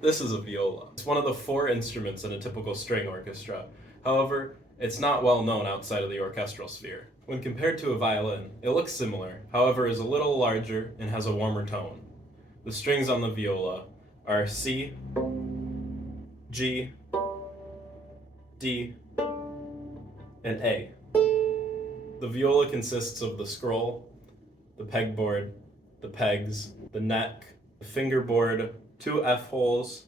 This is a viola. It's one of the four instruments in a typical string orchestra. However, it's not well known outside of the orchestral sphere. When compared to a violin, it looks similar, however is a little larger and has a warmer tone. The strings on the viola are C, G, D, and A. The viola consists of the scroll, the pegboard, the pegs, the neck, the fingerboard, two F holes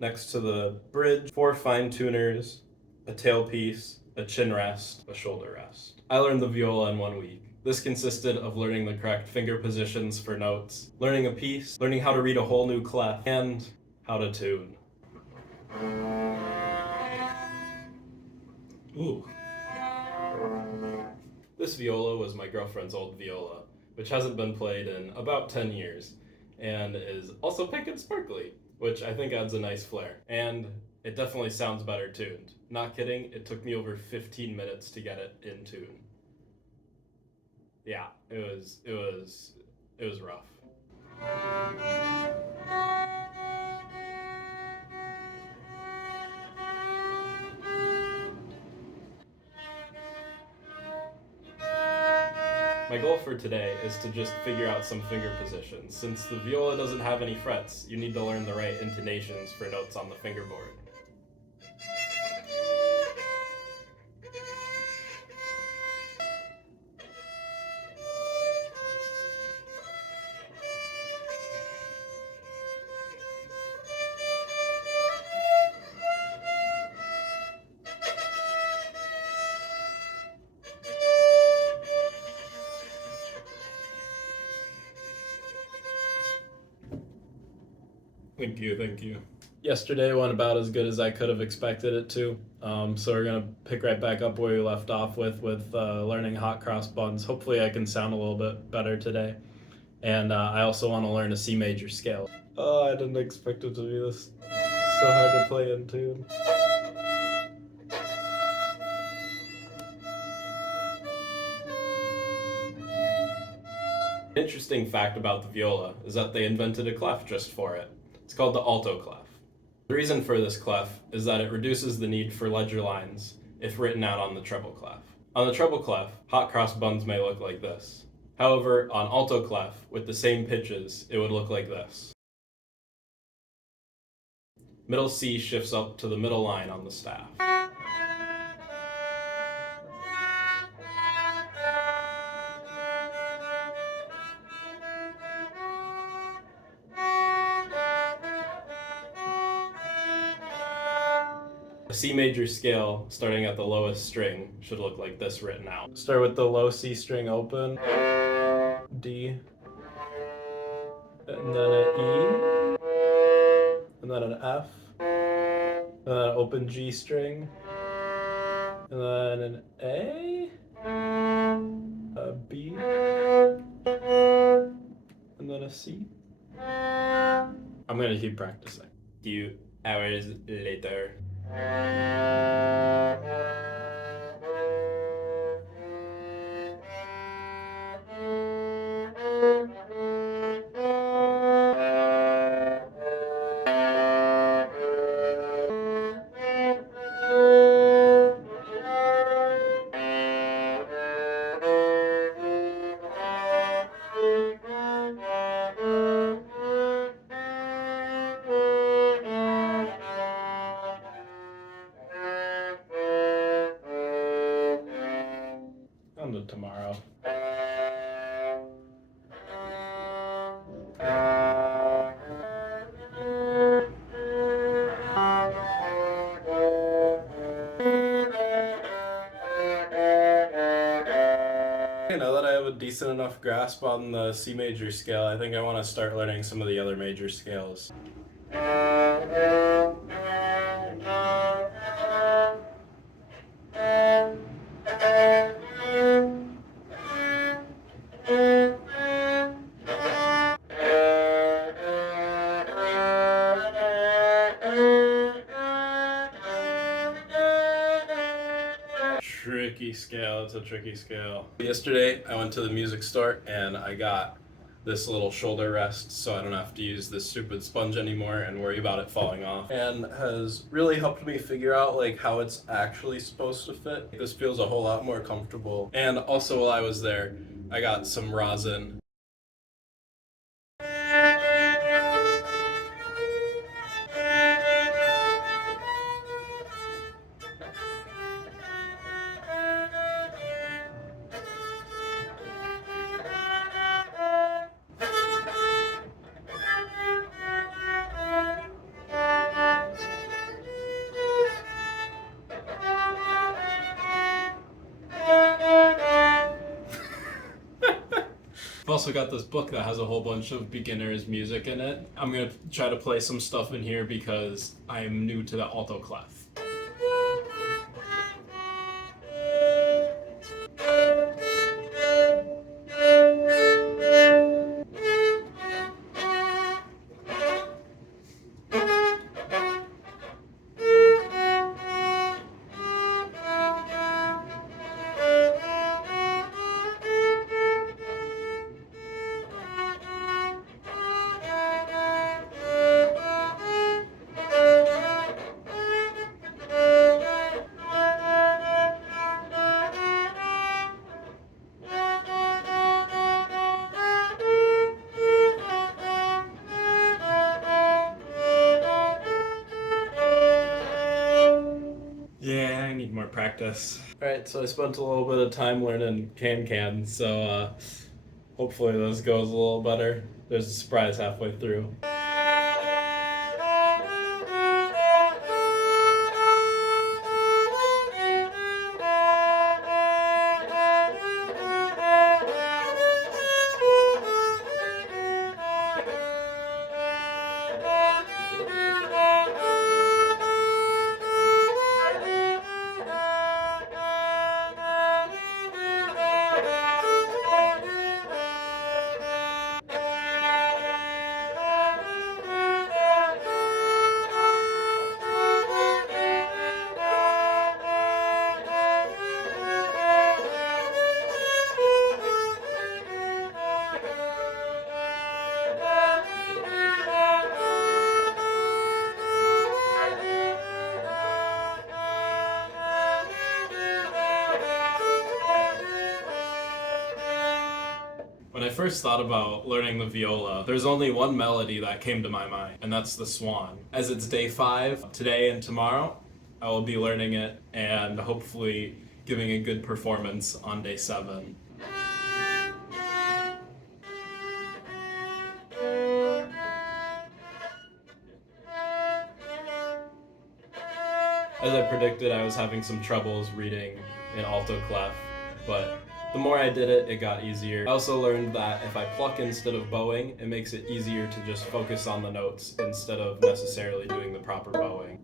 next to the bridge, four fine tuners, a tailpiece, a chin rest, a shoulder rest. I learned the viola in 1 week. This consisted of learning the correct finger positions for notes, learning a piece, learning how to read a whole new clef, and how to tune. Ooh. This viola was my girlfriend's old viola, which hasn't been played in about 10 years, and is also pink and sparkly, which I think adds a nice flair. And it definitely sounds better tuned. Not kidding, it took me over 15 minutes to get it in tune. Yeah, it was rough. My goal for today is to just figure out some finger positions. Since the viola doesn't have any frets, you need to learn the right intonations for notes on the fingerboard. Thank you, thank you. Yesterday went about as good as I could have expected it to. So we're gonna pick right back up where we left off with learning hot cross buns. Hopefully I can sound a little bit better today. And I also want to learn a C major scale. Oh, I didn't expect it to be this so hard to play in tune. An interesting fact about the viola is that they invented a clef just for it. It's called the alto clef. The reason for this clef is that it reduces the need for ledger lines if written out on the treble clef. On the treble clef, hot cross buns may look like this. However, on alto clef, with the same pitches, it would look like this. Middle C shifts up to the middle line on the staff. A C major scale, starting at the lowest string, should look like this written out. Start with the low C string open, D, and then an E, and then an F, and then an open G string, and then an A, B, and then a C. I'm gonna keep practicing. A few hours later. On to tomorrow. Now that I have a decent enough grasp on the C major scale, I think I want to start learning some of the other major scales. Tricky scale, it's a tricky scale. Yesterday I went to the music store and I got this little shoulder rest so I don't have to use this stupid sponge anymore and worry about it falling off, and has really helped me figure out like how it's actually supposed to fit. This feels a whole lot more comfortable. And also while I was there, I got some rosin. I've also got this book that has a whole bunch of beginner's music in it. I'm gonna try to play some stuff in here because I'm new to the alto clef. Yeah, I need more practice. Alright, so I spent a little bit of time learning can, so hopefully this goes a little better. There's a surprise halfway through. When I first thought about learning the viola, there's only one melody that came to my mind, and that's the Swan. As it's day 5, today and tomorrow, I will be learning it and hopefully giving a good performance on day 7. As I predicted, I was having some troubles reading in alto clef, but the more I did it, it got easier. I also learned that if I pluck instead of bowing, it makes it easier to just focus on the notes instead of necessarily doing the proper bowing.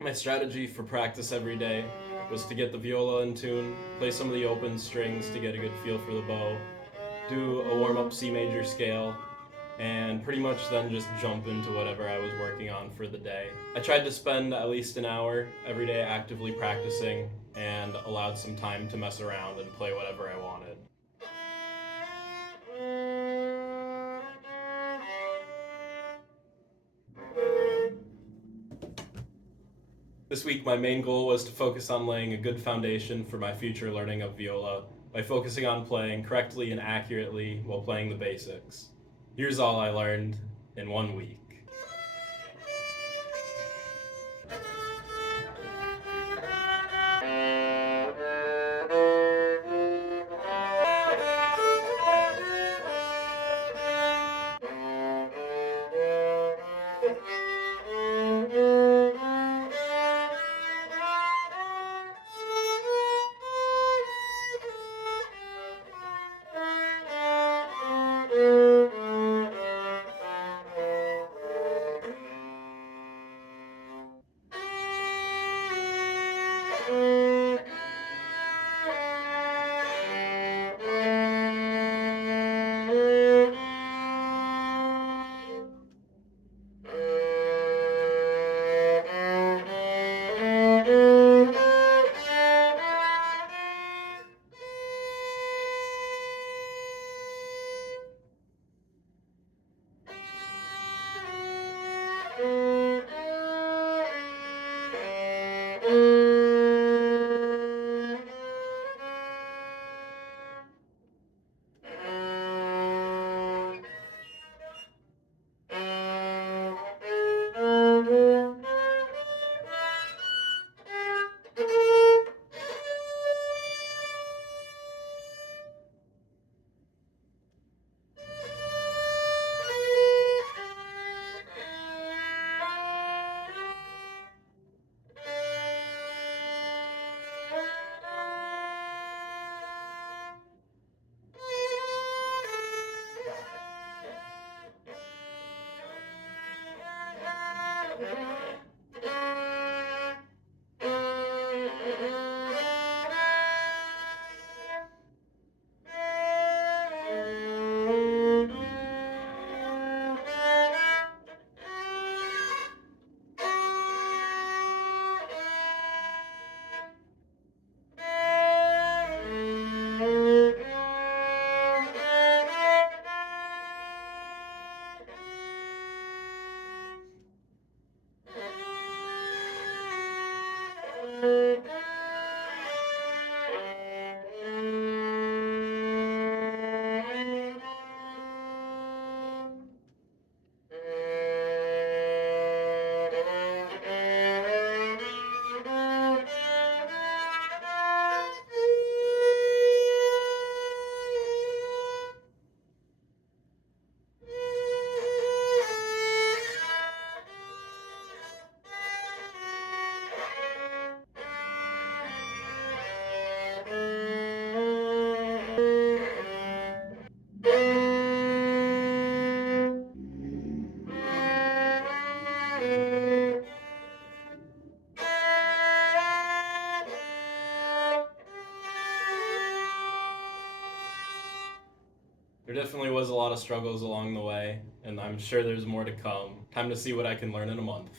My strategy for practice every day was to get the viola in tune, play some of the open strings to get a good feel for the bow, do a warm-up C major scale, and pretty much then just jump into whatever I was working on for the day. I tried to spend at least an hour every day actively practicing and allowed some time to mess around and play whatever I wanted. This week, my main goal was to focus on laying a good foundation for my future learning of viola by focusing on playing correctly and accurately while playing the basics. Here's all I learned in 1 week. There definitely was a lot of struggles along the way, and I'm sure there's more to come. Time to see what I can learn in a month.